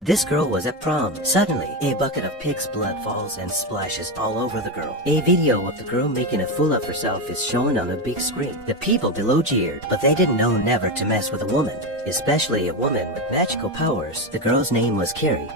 This girl was at prom. Suddenly, a bucket of pig's blood falls and splashes all over the girl. A video of the girl making a fool of herself is shown on a big screen. The people below jeered, but they didn't know never to mess with a woman, especially a woman with magical powers. The girl's name was Carrie.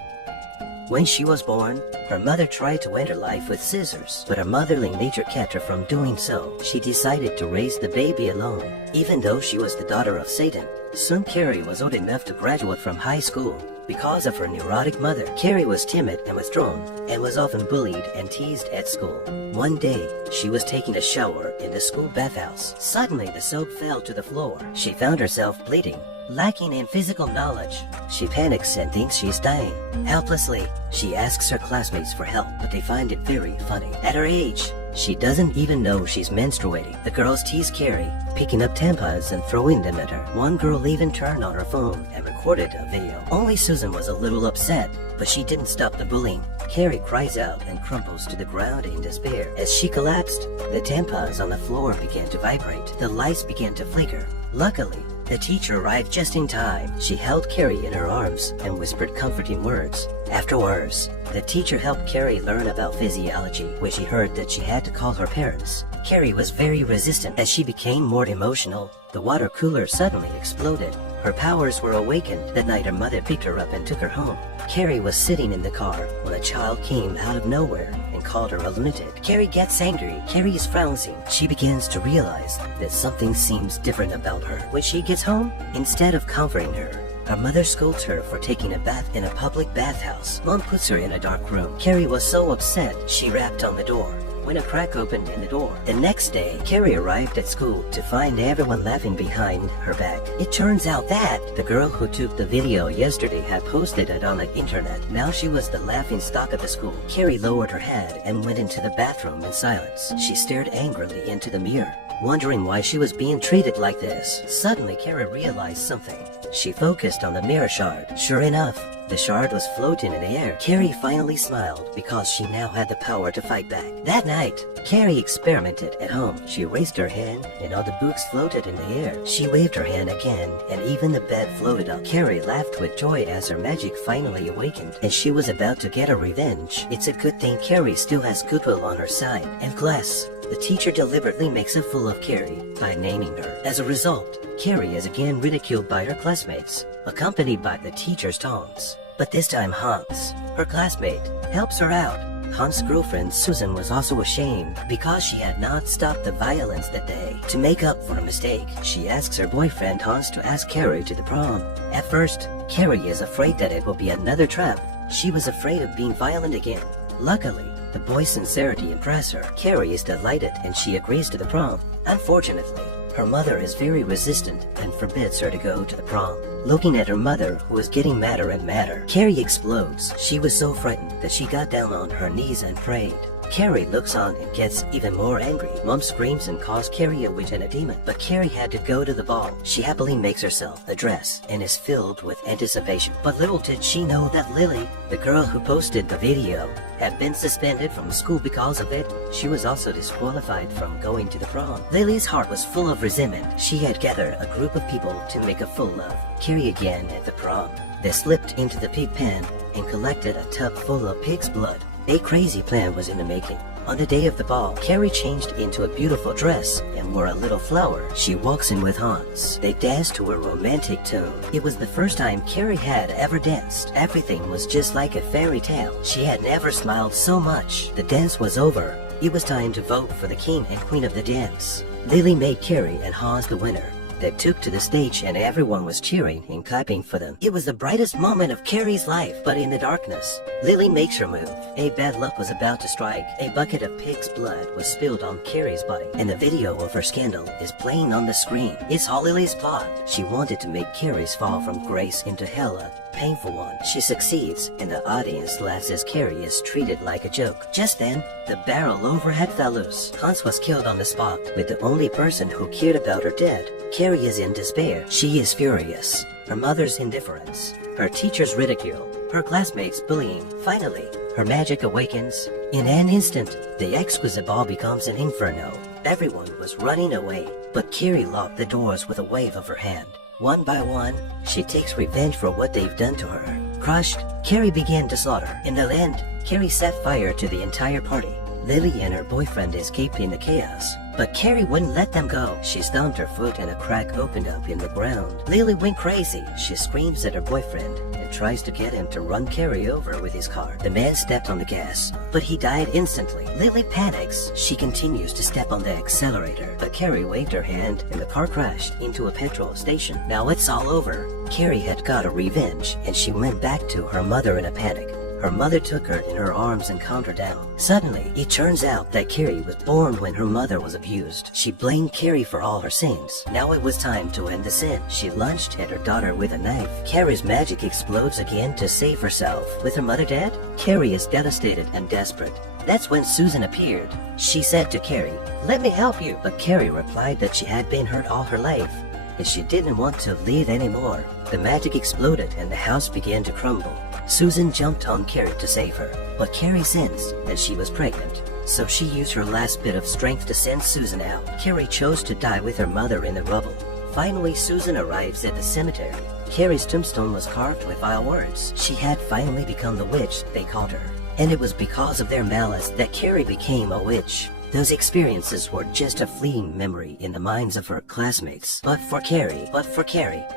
When she was born, her mother tried to end her life with scissors, but her motherly nature kept her from doing so. She decided to raise the baby alone, even though she was the daughter of Satan. Soon Carrie was old enough to graduate from high school. Because of her neurotic mother, Carrie was timid and withdrawn, and was often bullied and teased at school. One day, she was taking a shower in the school bathhouse. Suddenly, the soap fell to the floor. She found herself bleeding. Lacking in physical knowledge, she panics and thinks she's dying. Helplessly, she asks her classmates for help, but they find it very funny. At her age, she doesn't even know she's menstruating. The girls tease Carrie, picking up tampons and throwing them at her. One girl even turned on her phone and recorded a video. Only Susan was a little upset, but she didn't stop the bullying. Carrie cries out and crumples to the ground in despair. As she collapsed, the tampons on the floor began to vibrate. The lights began to flicker. Luckily, the teacher arrived just in time. She held Carrie in her arms and whispered comforting words. Afterwards, the teacher helped Carrie learn about physiology, where she heard that she had to call her parents. Carrie was very resistant. As she became more emotional, the water cooler suddenly exploded. Her powers were awakened. That night her mother picked her up and took her home. Carrie was sitting in the car when a child came out of nowhere and called her a lunatic. Carrie gets angry. Carrie is frowning. She begins to realize that something seems different about her. When she gets home, instead of comforting her, her mother scolds her for taking a bath in a public bathhouse. Mom puts her in a dark room. Carrie was so upset, she rapped on the door. When a crack opened in the door. The next day, Carrie arrived at school to find everyone laughing behind her back. It turns out that the girl who took the video yesterday had posted it on the internet. Now she was the laughing stock of the school. Carrie lowered her head and went into the bathroom in silence. She stared angrily into the mirror, wondering why she was being treated like this. Suddenly, Carrie realized something. She focused on the mirror shard. Sure enough, the shard was floating in the air. Carrie finally smiled because she now had the power to fight back. That night, Carrie experimented at home. She raised her hand and all the books floated in the air. She waved her hand again and even the bed floated up. Carrie laughed with joy as her magic finally awakened and she was about to get her revenge. It's a good thing Carrie still has goodwill on her side. In class, the teacher deliberately makes a fool of Carrie by naming her. As a result, Carrie is again ridiculed by her classmates, accompanied by the teacher's taunts. But this time Hans, her classmate, helps her out. Hans' girlfriend Susan was also ashamed because she had not stopped the violence that day. To make up for a mistake, she asks her boyfriend Hans to ask Carrie to the prom. At first, Carrie is afraid that it will be another trap. She was afraid of being violent again. Luckily, the boy's sincerity impressed her. Carrie is delighted and she agrees to the prom. Unfortunately, her mother is very resistant and forbids her to go to the prom. Looking at her mother, who is getting madder and madder, Carrie explodes. She was so frightened that she got down on her knees and prayed. Carrie looks on and gets even more angry. Mom screams and calls Carrie a witch and a demon, but Carrie had to go to the ball. She happily makes herself a dress and is filled with anticipation. But little did she know that Lily, the girl who posted the video, had been suspended from school because of it. She was also disqualified from going to the prom. Lily's heart was full of resentment. She had gathered a group of people to make a fool of Carrie again at the prom. They slipped into the pig pen and collected a tub full of pig's blood. A crazy plan was in the making. On the day of the ball, Carrie changed into a beautiful dress and wore a little flower. She walks in with Hans. They danced to a romantic tune. It was the first time Carrie had ever danced. Everything was just like a fairy tale. She had never smiled so much. The dance was over. It was time to vote for the king and queen of the dance. Lily made Carrie and Hans the winner. They took to the stage and everyone was cheering and clapping for them. It was the brightest moment of Carrie's life, but in the darkness, Lily makes her move. A bad luck was about to strike. A bucket of pig's blood was spilled on Carrie's body, and the video of her scandal is playing on the screen. It's all Lily's plot. She wanted to make Carrie's fall from grace into hell a painful one. She succeeds, and the audience laughs as Carrie is treated like a joke. Just then, the barrel overhead fell loose. Hans was killed on the spot, with the only person who cared about her dead. Carrie is in despair. She is furious. Her mother's indifference, her teacher's ridicule, her classmates' bullying. Finally, her magic awakens. In an instant, the exquisite ball becomes an inferno. Everyone was running away, but Carrie locked the doors with a wave of her hand. One by one, she takes revenge for what they've done to her. Crushed, Carrie began to slaughter. In the end, Carrie set fire to the entire party. Lily and her boyfriend escaped in the chaos, but Carrie wouldn't let them go. She stomped her foot and a crack opened up in the ground. Lily went crazy. She screams at her boyfriend and tries to get him to run Carrie over with his car. The man stepped on the gas, but he died instantly. Lily panics. She continues to step on the accelerator, but Carrie waved her hand and the car crashed into a petrol station. Now it's all over. Carrie had got a revenge, and she went back to her mother in a panic. Her mother took her in her arms and calmed her down. Suddenly, it turns out that Carrie was born when her mother was abused. She blamed Carrie for all her sins. Now it was time to end the sin. She lunged at her daughter with a knife. Carrie's magic explodes again to save herself. With her mother dead, Carrie is devastated and desperate. That's when Susan appeared. She said to Carrie, "Let me help you." But Carrie replied that she had been hurt all her life, and she didn't want to live anymore. The magic exploded and the house began to crumble. Susan jumped on Carrie to save her, but Carrie sensed that she was pregnant, so she used her last bit of strength to send Susan out. Carrie chose to die with her mother in the rubble. Finally, Susan arrives at the cemetery. Carrie's tombstone was carved with vile words. She had finally become the witch they called her, and it was because of their malice that Carrie became a witch. Those experiences were just a fleeting memory in the minds of her classmates. But for Carrie,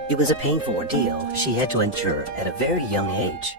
it was a painful ordeal she had to endure at a very young age.